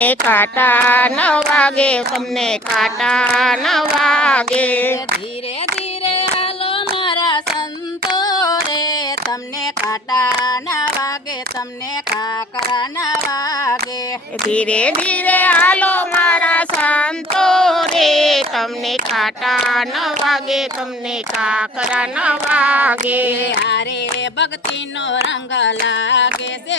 એ કાંટા ન વાગે તમને કાંટા ન વાગે ધીરે ધીરે હાલો મારા સંતો રે તમને કાંટા ના વાગે તમને કાકરા ના વાગે ધીરે ધીરે હાલો મારા સંતો રે તમને કાંટા ન વાગે તમને કાકરા ન વાગે હારે ભક્તિનો રંગ લાગે છે ન્યારો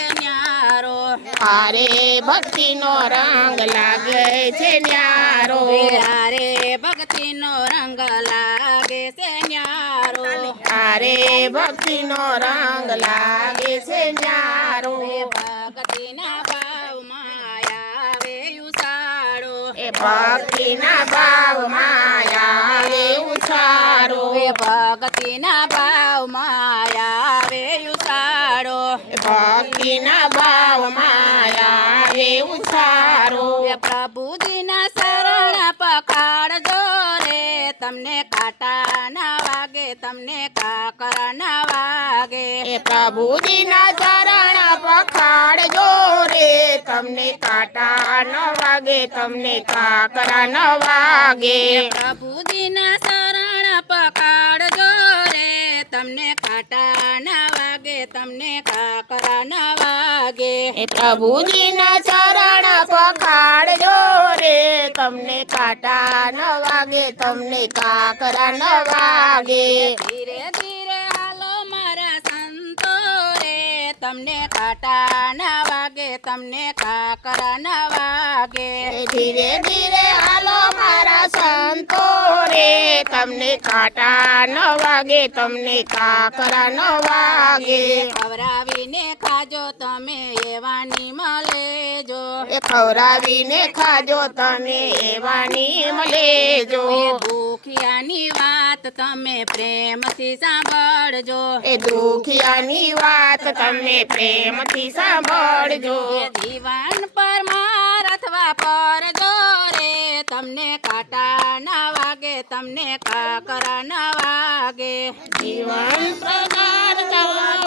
હારે ભક્તિનો રંગ લાગે છે ન્યારો. હારે ભક્તિનો રંગ લાગે છે ન્યારો. હારે ભક્તિનો રંગ લાગે છે ન્યારો. ભક્તિના ભાવમાં આવે ઉસાડો એ ભક્તિના ભાવમાં આવે ઉછારો એ ભક્તિના ભાવમાં આવે ઉસાડો એ ભક્તિના એ પ્રભુજીના શરણ પખાડજો રે તમને કાંટા ના વાગે તમને કાકરા ના વાગે એ પ્રભુજીના ચરણ પખાડજો રે તમને કાંટા ન વાગે તમને કાકરા ન વાગે પ્રભુજીના શરણ પખાડજો રે તમને કાંટા ના વાગે તમને કાકરા ના વાગે એ પ્રભુજીના ચરણ પખાડજો રે તમને કાંટા ન વાગે તમને કાકરા ન વાગે ધીરે ધીરે હાલો મારા સંતો રે તમને કાંટા ના વાગે તમને કાકરા ના વાગે એ ધીરે ધીરે હાલો મારા સંતો રે તમને કાંટા ન વાગે તમને કાકરા ન વાગે ખવરાવીને ખાજો તમે એવાની મળેજો એ ખવડાવીને ખાજો તમે એવાની લેજો એ દુખિયાની વાત તમે પ્રેમથી સાંભળજો એ દુખિયાની વાત તમે પ્રેમથી સાંભળજો એ દીવાન પર માર અથવા પર જો રે તમને કાંટા ના વાગે તમને કાકરા ના વાગે જીવન પ્રકાર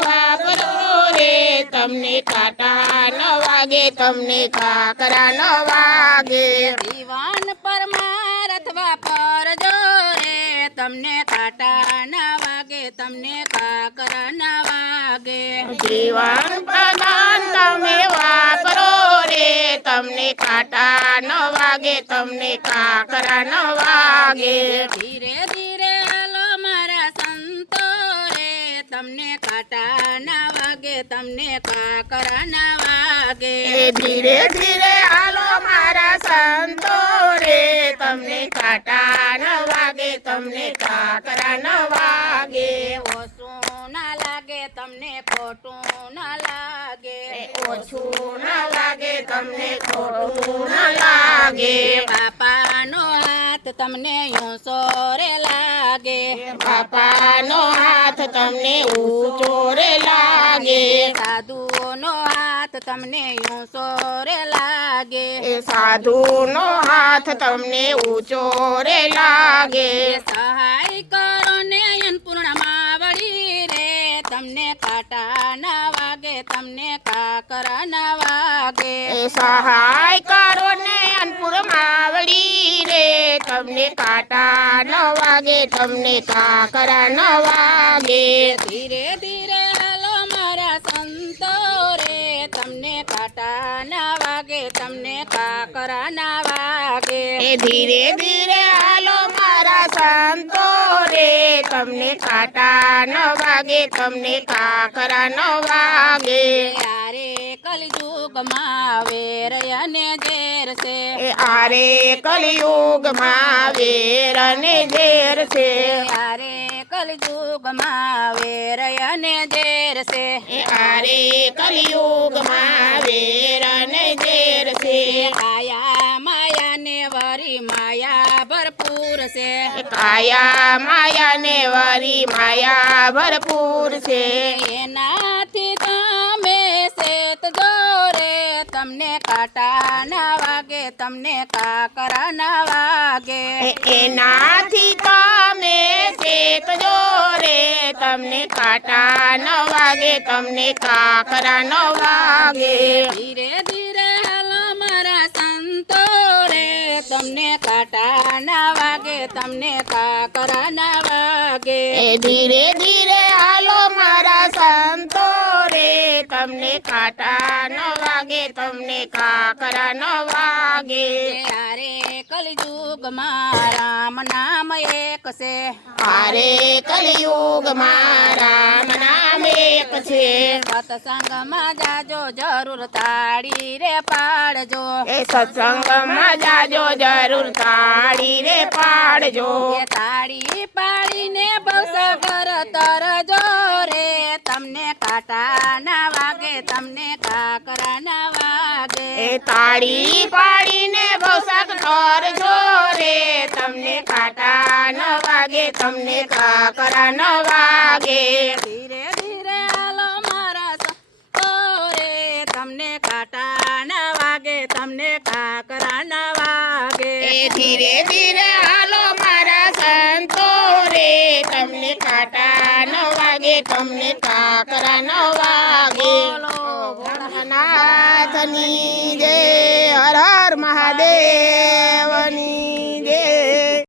વાપરો રે તમને કાંટા ન વાગે તમને કાકરા ન વાગે દીવાન પર માર અથવા પર જો રે તમને કાંટા ના વાગે તમને કાકરા ના વાગે જીવન પ્રદાન તમે વાપરો રે તમને કાંટા ન વાગે તમને કાકરા ન વાગે ધીરે ધીરે હાલો મારા સંતો રે તમને કાંટા ના વાગે તમને કાકરા ના વાગે એ ધીરે ધીરે હાલો મારા સંતો રે તમને કાંટા ન વાગે તમને કાકરા ન વાગે ઓછું ના લાગે તમને ખોટું ના લાગે એ ઓછું ન લાગે તમને ખોટું ન લાગે બાપાનો હાથ તમને ઊંચો રે લાગે બાપાનો હાથ તમને ઊંચો રે લાગે સાધુનો હાથ તમને ઊંચો રે લાગે એ સાધુનો હાથ તમને ઊંચો રે લાગે સહાય વાગે એ સહાય કરો ને અનપુર માવડી રે તમને કાંટા ન વાગે તમને કાકરા ન વાગે ધીરે ધીરે હાલો મારા સંતો રે તમને કાંટા ના વાગે તમને કાકરા ના વાગે એ ધીરે ધીરે હાલો મારા સંતો રે તમને કાંટા ન વાગે તમને કાકરા ન વાગે વેર અને ઝેર છે. આરે કલયુગમાં વેર અને ઝેર છે. યારે કલયુગમાં વેર અને ઝેર છે. આરે કલયુગમાં વેર અને ઝેર છે. કાયા માયા ને વરી માયા ભરપૂર છે. કાયા માયા ને વરી માયા ભરપૂર છે. એનાથી શેત જોરે તમને કાંટા ના વાગે તમને કાકરા ના વાગે એ- એનાથી તમે શેકજો રે તમને કાંટા ન વાગે તમને કાકરા ન વાગે ધીરે ધીરે હાલો મારા તમને કાંટા ના વાગે તમને કાકરા ના વાગે એ ધીરે ધીરે કાંટા ન વાગે તમને કાકરા ન વાગે. અરે કલયુગમાં રામ નામ એક છે. અરે કલયુગમાં રામ નામ એક છે. સત્સંગમાં જાજો જરૂર તાળી રે પાડજો. એ સત્સંગમાં જાજો જરૂર તાળી રે પાડજો. તાળી તમને કાકરા ના વાગે એ તાળી પાડીને ભવસાક કરજો રે તમને કાંટા ન વાગે તમને કાકરા ન વાગે ધીરે ધીરે હાલો મારા સંતો રે તમને કાંટા ના વાગે તમને કાકરા ના વાગે એ ધીરે ધીરે હાલો મારા સંતો રે તમને કાંટા ન વાગે તમને કાકરા ન વાગે બોલો ભોળાનાથની જય હર હર મહાદેવ